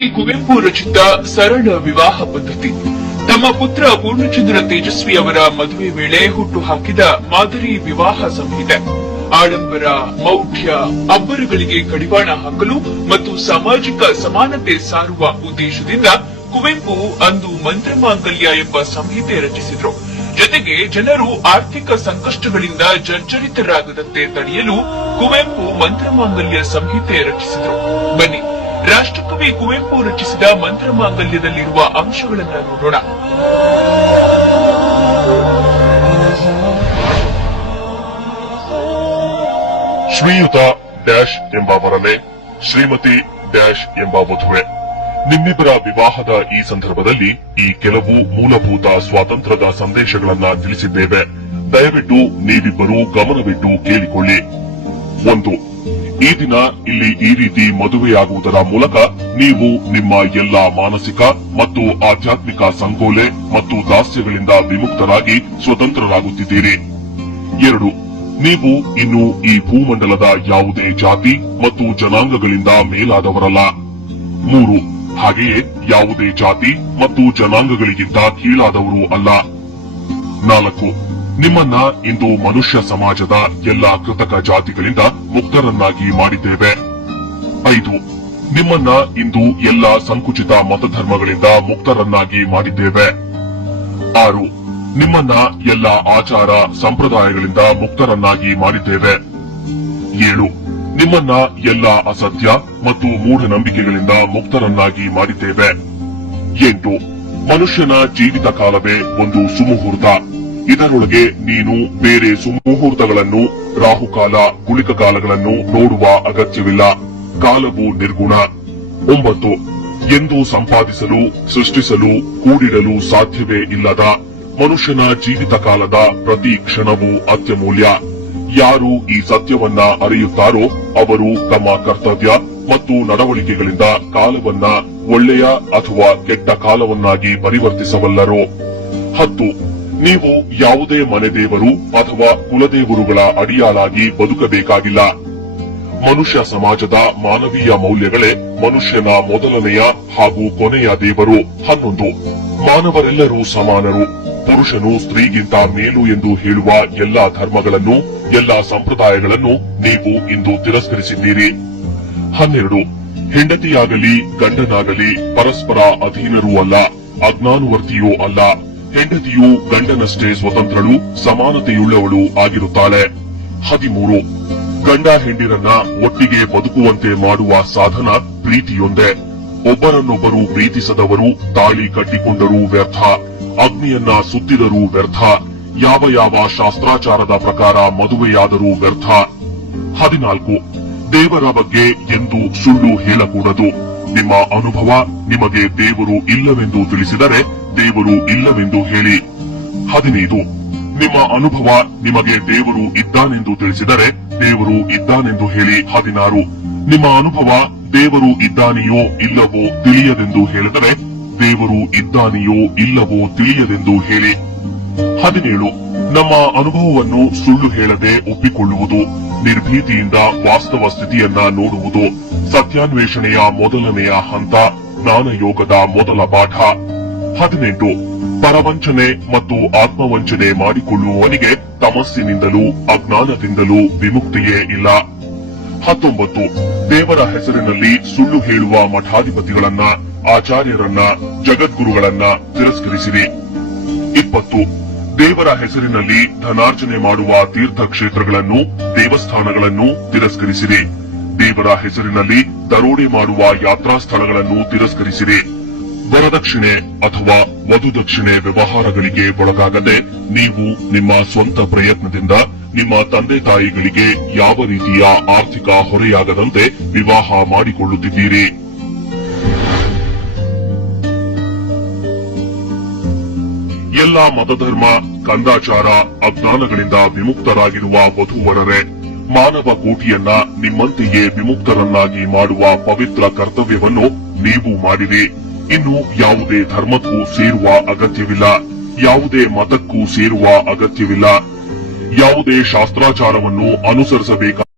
ಕುವೆಂಪು ರಚಿತ ಸರಳ ವಿವಾಹ ಪದ್ಧತಿ. ತಮ್ಮ ಪುತ್ರ ಪೂರ್ಣಚಂದ್ರ ತೇಜಸ್ವಿ ಅವರ ಮದುವೆ ವೇಳೆ ಹುಟ್ಟು ಹಾಕಿದ ಮಾದರಿ ವಿವಾಹ ಸಂಹಿತೆ. ಆಡಂಬರ, ಮೌಢ್ಯ, ಅಬ್ಬರಗಳಿಗೆ ಕಡಿವಾಣ ಹಾಕಲು ಮತ್ತು ಸಾಮಾಜಿಕ ಸಮಾನತೆ ಸಾರುವ ಉದ್ದೇಶದಿಂದ ಕುವೆಂಪು ಅಂದು ಮಂತ್ರಮಾಂಗಲ್ಯ ಎಂಬ ಸಂಹಿತೆ ರಚಿಸಿದ್ರು. ಜೊತೆಗೆ ಜನರು ಆರ್ಥಿಕ ಸಂಕಷ್ಟಗಳಿಂದ ಜರ್ಜರಿತರಾಗದಂತೆ ತಡೆಯಲು ಕುವೆಂಪು ಮಂತ್ರಮಾಂಗಲ್ಯ ಸಂಹಿತೆ ರಚಿಸಿದ್ರು. ಬನ್ನಿ. ರಾಷ್ಟ್ರಕವಿ ಕುವೆಂಪು ರಚಿಸಿದ ಮಂತ್ರಮಾಂಗಲ್ಯದಲ್ಲಿರುವ ಅಂಶಗಳನ್ನು ನೋಡೋಣ. ಶ್ರೀಯುತ ಡ್ಯಾಶ್ ಎಂಬ ವರನೆ ಶ್ರೀಮತಿ ಡ್ಯಾಶ್ ಎಂಬ ವಧುವೆ. ನಿಮ್ಮಿಬ್ಬರ ವಿವಾಹದ ಈ ಸಂದರ್ಭದಲ್ಲಿ ಈ ಕೆಲವು ಮೂಲಭೂತ ಸ್ವಾತಂತ್ರ್ಯದ ಸಂದೇಶಗಳನ್ನ ತಿಳಿಸಿದ್ದೇವೆ. ದಯವಿಟ್ಟು ನೀವಿಬ್ಬರೂ ಗಮನವಿಟ್ಟು ಕೇಳಿಕೊಳ್ಳಿ. ಒಂದು ಈ ದಿನ ಇಲ್ಲಿ ಈ ರೀತಿ ಮದುವೆಯಾಗುವುದರ ಮೂಲಕ ನೀವು ನಿಮ್ಮ ಎಲ್ಲಾ ಮಾನಸಿಕ ಮತ್ತು ಆಧ್ಯಾತ್ಮಿಕ ಸಂಕೋಲೆ ಮತ್ತು ದಾಸ್ಯಗಳಿಂದ ವಿಮುಕ್ತರಾಗಿ ಸ್ವತಂತ್ರರಾಗುತ್ತಿದ್ದೀರಿ. ಎರಡು, ನೀವು ಇನ್ನು ಈ ಭೂಮಂಡಲದ ಯಾವುದೇ ಜಾತಿ ಮತ್ತು ಜನಾಂಗಗಳಿಂದ ಮೇಲಾದವರಲ್ಲ. ಮೂರು, ಹಾಗೆಯೇ ಯಾವುದೇ ಜಾತಿ ಮತ್ತು ಜನಾಂಗಗಳಿಗಿಂತ ಕೀಳಾದವರು ಅಲ್ಲ. ನಾಲ್ಕು ನಿಮ್ಮನ್ನ ಇಂದು ಮನುಷ್ಯ ಸಮಾಜದ ಎಲ್ಲಾ ಕೃತಕ ಜಾತಿಗಳಿಂದ ಮುಕ್ತರನ್ನಾಗಿ ಮಾಡಿದ್ದೇವೆ. ಐದು, ನಿಮ್ಮನ್ನ ಇಂದು ಎಲ್ಲಾ ಸಂಕುಚಿತ ಮತಧರ್ಮಗಳಿಂದ ಮುಕ್ತರನ್ನಾಗಿ ಮಾಡಿದ್ದೇವೆ. ಆರು, ನಿಮ್ಮನ್ನ ಎಲ್ಲ ಆಚಾರ ಸಂಪ್ರದಾಯಗಳಿಂದ ಮುಕ್ತರನ್ನಾಗಿ ಮಾಡಿದ್ದೇವೆ. ಏಳು, ನಿಮ್ಮನ್ನ ಎಲ್ಲ ಅಸತ್ಯ ಮತ್ತು ಮೂಢನಂಬಿಕೆಗಳಿಂದ ಮುಕ್ತರನ್ನಾಗಿ ಮಾಡಿದ್ದೇವೆ. ಎಂಟು, ಮನುಷ್ಯನ ಜೀವಿತ ಕಾಲವೇ ಒಂದು ಸುಮುಹೂರ್ತ. ಇದರೊಳಗೆ ನೀನು ಬೇರೆ ಸುಮುಹೂರ್ತಗಳನ್ನು, ರಾಹುಕಾಲ ಗುಳಿಕ ಕಾಲಗಳನ್ನು ನೋಡುವ ಅಗತ್ಯವಿಲ್ಲ. ಕಾಲವು ನಿರ್ಗುಣ. ಒಂಬತ್ತು, ಎಂದು ಸಂಪಾದಿಸಲು, ಸೃಷ್ಟಿಸಲು, ಕೂಡಿಡಲು ಸಾಧ್ಯವೇ ಇಲ್ಲದ ಮನುಷ್ಯನ ಜೀವಿತ ಕಾಲದ ಪ್ರತಿ ಕ್ಷಣವೂ ಅತ್ಯಮೂಲ್ಯ. ಯಾರು ಈ ಸತ್ಯವನ್ನ ಅರಿಯುತ್ತಾರೋ ಅವರು ತಮ್ಮ ಕರ್ತವ್ಯ ಮತ್ತು ನಡವಳಿಕೆಗಳಿಂದ ಕಾಲವನ್ನ ಒಳ್ಳೆಯ ಅಥವಾ ಕೆಟ್ಟ ಕಾಲವನ್ನಾಗಿ ಪರಿವರ್ತಿಸಬಲ್ಲರು. ಹತ್ತು ನೀವು ಯಾವುದೇ ಮನೆದೇವರು ಅಥವಾ ಕುಲದೇವರುಗಳ ಅಡಿಯಾಳಾಗಿ ಬದುಕಬೇಕಾಗಿಲ್ಲ. ಮನುಷ್ಯ ಸಮಾಜದ ಮಾನವೀಯ ಮೌಲ್ಯಗಳೇ ಮನುಷ್ಯನ ಮೊದಲನೆಯ ಹಾಗೂ ಕೊನೆಯ ದೇವರು. ಹನ್ನೊಂದು, ಮಾನವರೆಲ್ಲರೂ ಸಮಾನರು. ಪುರುಷನು ಸ್ತ್ರೀಗಿಂತ ಮೇಲು ಎಂದು ಹೇಳುವ ಎಲ್ಲಾ ಧರ್ಮಗಳನ್ನು, ಎಲ್ಲಾ ಸಂಪ್ರದಾಯಗಳನ್ನು ನೀವು ಇಂದು ತಿರಸ್ಕರಿಸಿದ್ದೀರಿ. ಹನ್ನೆರಡು, ಹೆಂಡತಿಯಾಗಲಿ ಗಂಡನಾಗಲಿ ಪರಸ್ಪರ ಅಧೀನರೂ ಅಲ್ಲ, ಅಜ್ಞಾನುವರ್ತಿಯೂ ಅಲ್ಲ. ಹೆಂಡತಿಯು ಗಂಡನಷ್ಟೇ ಸ್ವತಂತ್ರಳು, ಸಮಾನತೆಯುಳ್ಳವಳು ಆಗಿರುತ್ತಾಳೆ. ಹದಿಮೂರು. ಗಂಡ ಹೆಂಡಿರನ್ನ ಒಟ್ಟಿಗೆ ಬದುಕುವಂತೆ ಮಾಡುವ ಸಾಧನ ಪ್ರೀತಿಯೊಂದೇ. ಒಬ್ಬರನ್ನೊಬ್ಬರು ಪ್ರೀತಿಸದವರು ತಾಳಿ ಕಟ್ಟಿಕೊಂಡರೂ ವ್ಯರ್ಥ, ಅಗ್ನಿಯನ್ನ ಸುತ್ತಿದರೂ ವ್ಯರ್ಥ, ಯಾವ ಯಾವ ಶಾಸ್ತ್ರಾಚಾರದ ಪ್ರಕಾರ ಮದುವೆಯಾದರೂ ವ್ಯರ್ಥ. ಹದಿನಾಲ್ಕು. ದೇವರ ಬಗ್ಗೆ ಎಂದು ಸುಳ್ಳು ಹೇಳಕೂಡದು. ನಿಮ್ಮ ಅನುಭವ ನಿಮಗೆ ದೇವರು ಇಲ್ಲವೆಂದು ತಿಳಿಸಿದರೆ ದೇವರು ಇಲ್ಲವೆಂದು ಹೇಳಿ. ಹದಿನೈದು. ನಿಮ್ಮ ಅನುಭವ ನಿಮಗೆ ದೇವರು ಇದ್ದಾನೆಂದು ತಿಳಿಸಿದರೆ ದೇವರು ಇದ್ದಾನೆಂದು ಹೇಳಿ. ಹದಿನಾರು. ನಿಮ್ಮ ಅನುಭವ ದೇವರು ಇದ್ದಾನೆಯೋ ಇಲ್ಲವೋ ತಿಳಿಯದೆಂದು ಹೇಳಿದರೆ ದೇವರು ಇದ್ದಾನೆಯೋ ಇಲ್ಲವೋ ತಿಳಿಯದೆಂದು ಹೇಳಿ. ಹದಿನೇಳು. ನಮ್ಮ ಅನುಭವವನ್ನು ಸುಳ್ಳು ಹೇಳದೆ ಒಪ್ಪಿಕೊಳ್ಳುವುದು, ನಿರ್ಭೀತಿಯಿಂದ ವಾಸ್ತವ ಸ್ಥಿತಿಯನ್ನ ನೋಡುವುದು, ಸತ್ಯಾನ್ವೇಷಣೆಯ ಮೊದಲನೆಯ ಹಂತ, ಜ್ಞಾನಯೋಗದ ಮೊದಲ ಪಾಠ. ಹದಿನೆಂಟು. ಪರವಂಚನೆ ಮತ್ತು ಆತ್ಮವಂಚನೆ ಮಾಡಿಕೊಳ್ಳುವವನಿಗೆ ತಮಸ್ಸಿನಿಂದಲೂ ಅಜ್ಞಾನದಿಂದಲೂ ವಿಮುಕ್ತಿಯೇ ಇಲ್ಲ. ಹತ್ತೊಂಬತ್ತು. ದೇವರ ಹೆಸರಿನಲ್ಲಿ ಸುಳ್ಳು ಹೇಳುವ ಮಠಾಧಿಪತಿಗಳನ್ನ, ಆಚಾರ್ಯರನ್ನ, ಜಗದ್ಗುರುಗಳನ್ನ ತಿರಸ್ಕರಿಸಿರಿ. ಇಪ್ಪತ್ತು. ದೇವರ ಹೆಸರಿನಲ್ಲಿ ಧನಾರ್ಜನೆ ಮಾಡುವ ತೀರ್ಥಕ್ಷೇತ್ರಗಳನ್ನು, ದೇವಸ್ಥಾನಗಳನ್ನು ತಿರಸ್ಕರಿಸಿರಿ. ದೇವರ ಹೆಸರಿನಲ್ಲಿ ದರೋಡೆ ಮಾಡುವ ಯಾತ್ರಾ ಸ್ಥಳಗಳನ್ನು ತಿರಸ್ಕರಿಸಿರಿ. ವರದಕ್ಷಿಣೆ ಅಥವಾ ವಧುದಕ್ಷಿಣೆ ವ್ಯವಹಾರಗಳಿಗೆ ಒಳಗಾಗದೆ ನೀವು ನಿಮ್ಮ ಸ್ವಂತ ಪ್ರಯತ್ನದಿಂದ ನಿಮ್ಮ ತಂದೆ ತಾಯಿಗಳಿಗೆ ಯಾವ ರೀತಿಯ ಆರ್ಥಿಕ ಹೊರೆಯಾಗದಂತೆ ವಿವಾಹ ಮಾಡಿಕೊಳ್ಳುತ್ತಿದ್ದೀರಿ? ಎಲ್ಲ ಮತಧರ್ಮ, ಕಂದಾಚಾರ, ಅಜ್ಞಾನಗಳಿಂದ ವಿಮುಕ್ತರಾಗಿರುವ ವಧುವರರೆ, ಮಾನವ ಕೋಟಿಯನ್ನ ನಿಮ್ಮಂತೆಯೇ ವಿಮುಕ್ತರನ್ನಾಗಿ ಮಾಡುವ ಪವಿತ್ರ ಕರ್ತವ್ಯವನ್ನು ನೀವು ಮಾಡಿರಿ. ಇನ್ನು ಯಾವುದೇ ಧರ್ಮಕ್ಕೂ ಸೇರುವ ಅಗತ್ಯವಿಲ್ಲ. ಯಾವುದೇ ಮತಕ್ಕೂ ಸೇರುವ ಅಗತ್ಯವಿಲ್ಲ. ಯಾವುದೇ ಶಾಸ್ತ್ರಾಚಾರವನ್ನು ಅನುಸರಿಸಬೇಕಾದ